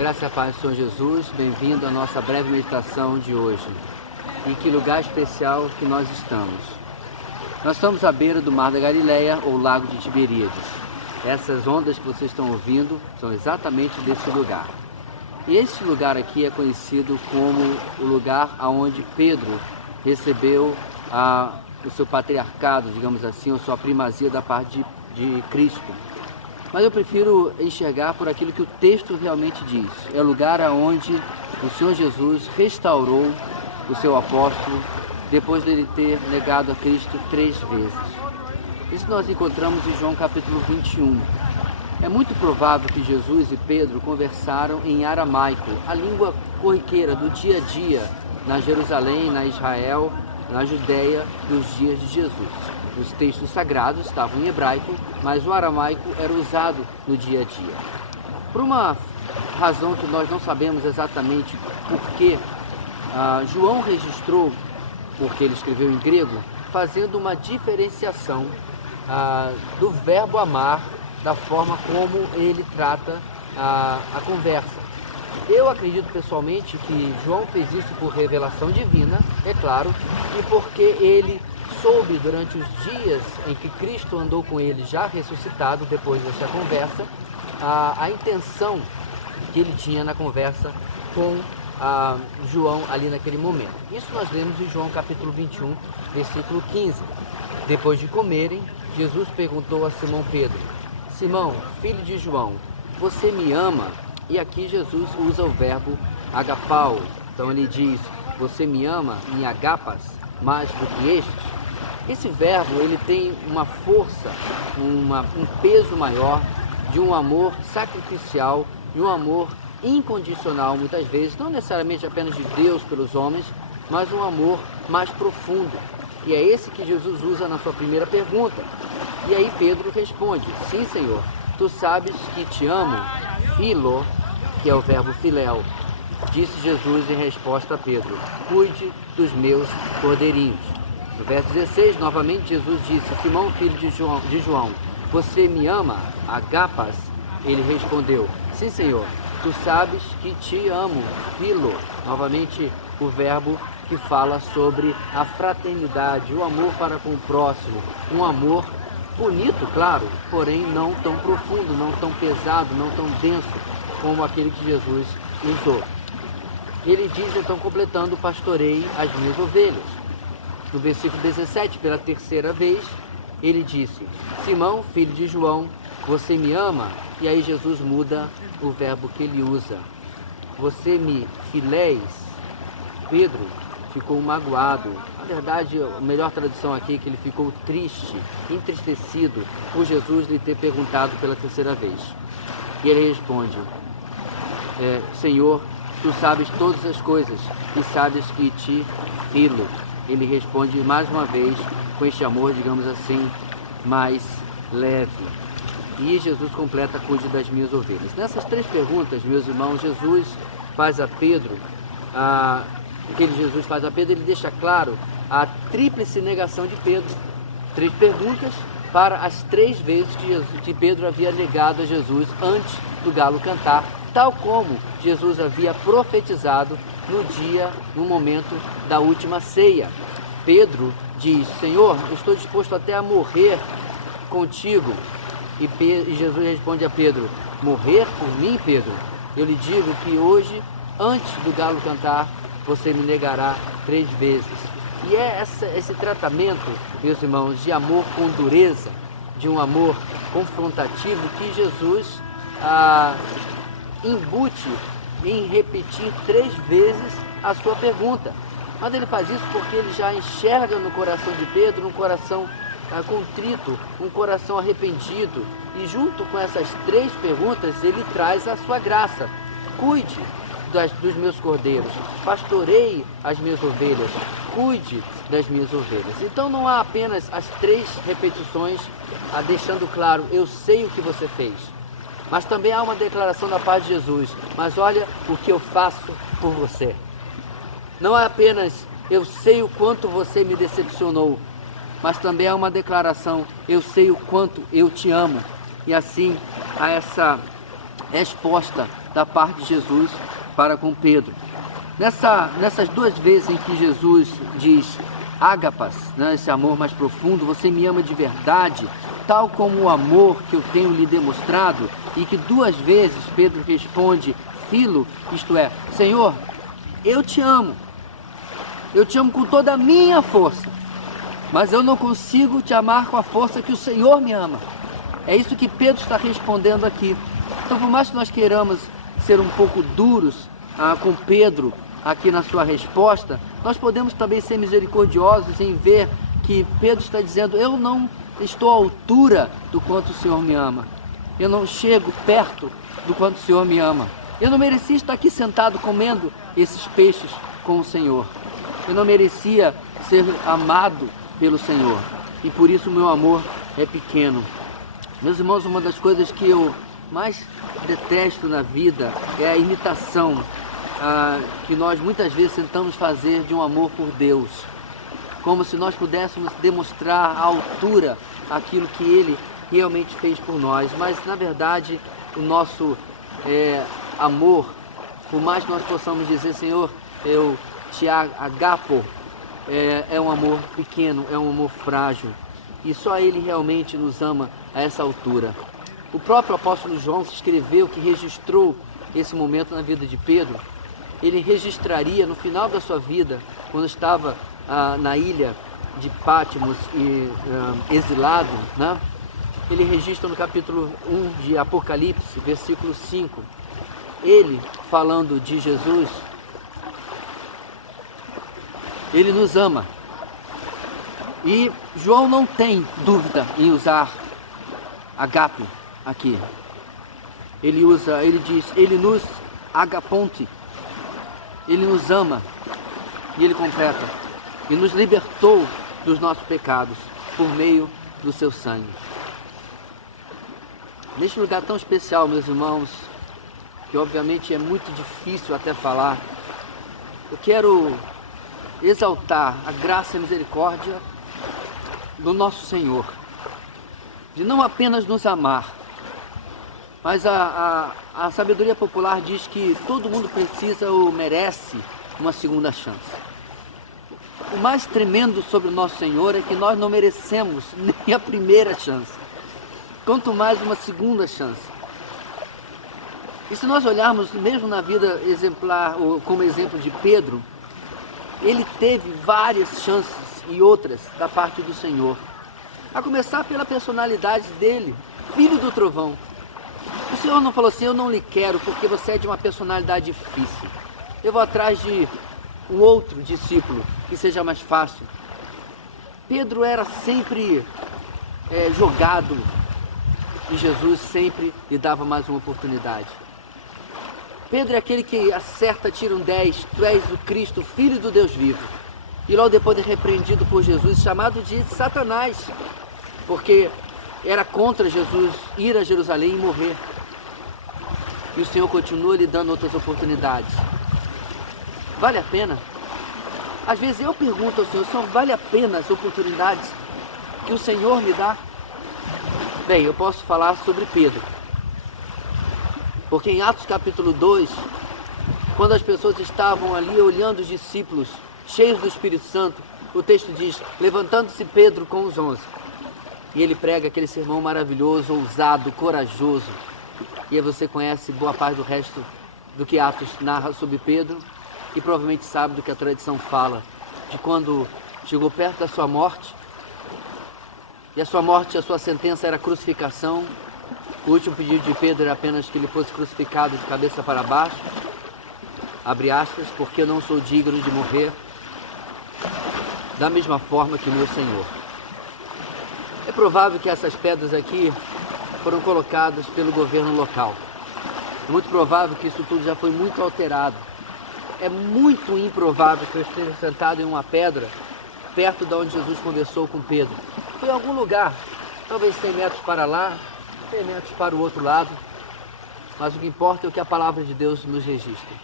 Graça e a paz do Senhor Jesus, bem-vindo à nossa breve meditação de hoje. E que lugar especial que nós estamos. Nós estamos à beira do Mar da Galileia, ou Lago de Tiberíades. Essas ondas que vocês estão ouvindo são exatamente desse lugar. E este lugar aqui é conhecido como o lugar onde Pedro recebeu o seu patriarcado, digamos assim, ou sua primazia da parte de Cristo. Mas eu prefiro enxergar por aquilo que o texto realmente diz. É o lugar onde o Senhor Jesus restaurou o seu apóstolo depois dele ter negado a Cristo 3 vezes. Isso nós encontramos em João capítulo 21. É muito provável que Jesus e Pedro conversaram em aramaico, a língua corriqueira do dia a dia na Jerusalém, na Israel, na Judéia dos dias de Jesus. Os textos sagrados estavam em hebraico, mas o aramaico era usado no dia a dia. Por uma razão que nós não sabemos exatamente por que João registrou, porque ele escreveu em grego, fazendo uma diferenciação do verbo amar, da forma como ele trata a conversa. Eu acredito pessoalmente que João fez isso por revelação divina, é claro, e porque ele soube durante os dias em que Cristo andou com ele já ressuscitado, depois dessa conversa, a intenção que ele tinha na conversa com João ali naquele momento. Isso nós lemos em João capítulo 21, versículo 15. Depois de comerem, Jesus perguntou a Simão Pedro: Simão, filho de João, você me ama? E aqui Jesus usa o verbo agapau. Então ele diz: você me ama, me agapas, mais do que estes? Esse verbo ele tem uma força, um peso maior de um amor sacrificial, de um amor incondicional, muitas vezes, não necessariamente apenas de Deus pelos homens, mas um amor mais profundo. E é esse que Jesus usa na sua primeira pergunta. E aí Pedro responde: sim, Senhor, tu sabes que te amo, filo, que é o verbo filéu. Disse Jesus em resposta a Pedro: cuide dos meus cordeirinhos. No verso 16, novamente Jesus disse: Simão, filho de João, você me ama? Agapas? Ele respondeu: sim, Senhor, tu sabes que te amo, filo. Novamente o verbo que fala sobre a fraternidade, o amor para com o próximo, um amor bonito, claro, porém não tão profundo, não tão pesado, não tão denso como aquele que Jesus usou. Ele diz então, completando: pastorei as minhas ovelhas. No versículo 17, pela terceira vez, ele disse: Simão, filho de João, você me ama? E aí Jesus muda o verbo que ele usa: você me filéis? Pedro ficou magoado. Na verdade, a melhor tradução aqui é que ele ficou triste, entristecido por Jesus lhe ter perguntado pela terceira vez. E ele responde: Senhor, tu sabes todas as coisas e sabes que te filo. Ele responde mais uma vez com este amor, digamos assim, mais leve. E Jesus completa: cuide das minhas ovelhas. Nessas 3 perguntas, meus irmãos, Jesus faz a Pedro, ele deixa claro a tríplice negação de Pedro. 3 perguntas para as 3 vezes que Pedro havia negado a Jesus antes do galo cantar, tal como Jesus havia profetizado no momento da última ceia. Pedro diz: Senhor, eu estou disposto até a morrer contigo. E Jesus responde a Pedro: morrer por mim, Pedro? Eu lhe digo que hoje, antes do galo cantar, você me negará 3 vezes. E é esse tratamento, meus irmãos, de amor com dureza, de um amor confrontativo, que Jesus embute em repetir 3 vezes a sua pergunta. Mas ele faz isso porque ele já enxerga no coração de Pedro um coração contrito, um coração arrependido. E junto com essas 3 perguntas, ele traz a sua graça. Cuide dos meus cordeiros, pastorei as minhas ovelhas, cuide das minhas ovelhas. Então não há apenas as 3 repetições deixando claro: eu sei o que você fez. Mas também há uma declaração da parte de Jesus: mas olha o que eu faço por você. Não é apenas: eu sei o quanto você me decepcionou, mas também há uma declaração: eu sei o quanto eu te amo. E assim há essa resposta da parte de Jesus para com Pedro. Nessas duas vezes em que Jesus diz ágapas, né, esse amor mais profundo, você me ama de verdade, tal como o amor que eu tenho lhe demonstrado, e que duas vezes Pedro responde, filo, isto é, Senhor, eu te amo com toda a minha força, mas eu não consigo te amar com a força que o Senhor me ama. É isso que Pedro está respondendo aqui. Então, por mais que nós queiramos ser um pouco duros com Pedro aqui na sua resposta, nós podemos também ser misericordiosos em ver que Pedro está dizendo, eu não estou à altura do quanto o Senhor me ama. Eu não chego perto do quanto o Senhor me ama. Eu não merecia estar aqui sentado comendo esses peixes com o Senhor. Eu não merecia ser amado pelo Senhor. E por isso o meu amor é pequeno. Meus irmãos, uma das coisas que eu mais detesto na vida é a imitação que nós muitas vezes tentamos fazer de um amor por Deus. Como se nós pudéssemos demonstrar à altura aquilo que Ele realmente fez por nós. Mas, na verdade, o nosso amor, por mais que nós possamos dizer, Senhor, eu te agapo, é um amor pequeno, é um amor frágil. E só Ele realmente nos ama a essa altura. O próprio apóstolo João escreveu que registrou esse momento na vida de Pedro. Ele registraria no final da sua vida, quando estava na ilha de Patmos e exilado, né? Ele registra no capítulo 1 de Apocalipse, versículo 5, ele falando de Jesus, ele nos ama. E João não tem dúvida em usar agape aqui. Ele diz, ele nos agaponte, ele nos ama, e ele completa, e nos libertou dos nossos pecados por meio do seu sangue. Neste lugar tão especial, meus irmãos, que obviamente é muito difícil até falar, eu quero exaltar a graça e a misericórdia do nosso Senhor, de não apenas nos amar, mas a sabedoria popular diz que todo mundo precisa ou merece uma segunda chance. O mais tremendo sobre o nosso Senhor é que nós não merecemos nem a primeira chance, quanto mais uma segunda chance. E se nós olharmos mesmo na vida exemplar, ou como exemplo de Pedro, ele teve várias chances e outras da parte do Senhor. A começar pela personalidade dele, filho do trovão. O Senhor não falou assim, eu não lhe quero porque você é de uma personalidade difícil. Eu vou atrás de um outro discípulo que seja mais fácil. Pedro era sempre jogado e Jesus sempre lhe dava mais uma oportunidade. Pedro é aquele que acerta, tira um 10, tu és o Cristo, Filho do Deus vivo. E logo depois é repreendido por Jesus, chamado de Satanás, porque era contra Jesus ir a Jerusalém e morrer. E o Senhor continua lhe dando outras oportunidades. Vale a pena? Às vezes eu pergunto ao Senhor, vale a pena as oportunidades que o Senhor me dá? Bem, eu posso falar sobre Pedro. Porque em Atos capítulo 2, quando as pessoas estavam ali olhando os discípulos cheios do Espírito Santo, o texto diz, levantando-se Pedro com os 11. E ele prega aquele sermão maravilhoso, ousado, corajoso. E aí você conhece boa parte do resto do que Atos narra sobre Pedro, e provavelmente sabe do que a tradição fala, de quando chegou perto da sua morte, e a sua morte, a sua sentença era crucificação. O último pedido de Pedro era apenas que ele fosse crucificado de cabeça para baixo, abre aspas, porque eu não sou digno de morrer da mesma forma que o meu Senhor. É provável que essas pedras aqui foram colocadas pelo governo local. É muito provável que isso tudo já foi muito alterado. É muito improvável que eu esteja sentado em uma pedra perto de onde Jesus conversou com Pedro. Foi em algum lugar, talvez 100 metros para lá, 100 metros para o outro lado, mas o que importa é o que a palavra de Deus nos registra.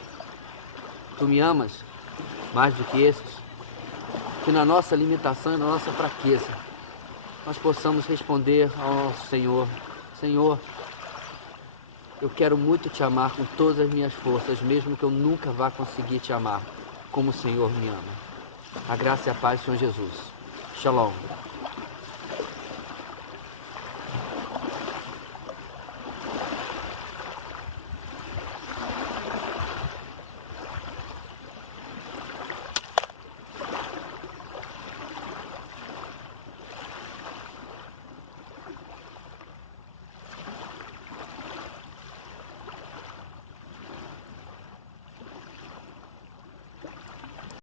Tu me amas mais do que esses? Que na nossa limitação e na nossa fraqueza, nós possamos responder ao Senhor, Senhor, Eu quero muito te amar com todas as minhas forças, mesmo que eu nunca vá conseguir te amar como o Senhor me ama. A graça e a paz do Senhor Jesus. Shalom.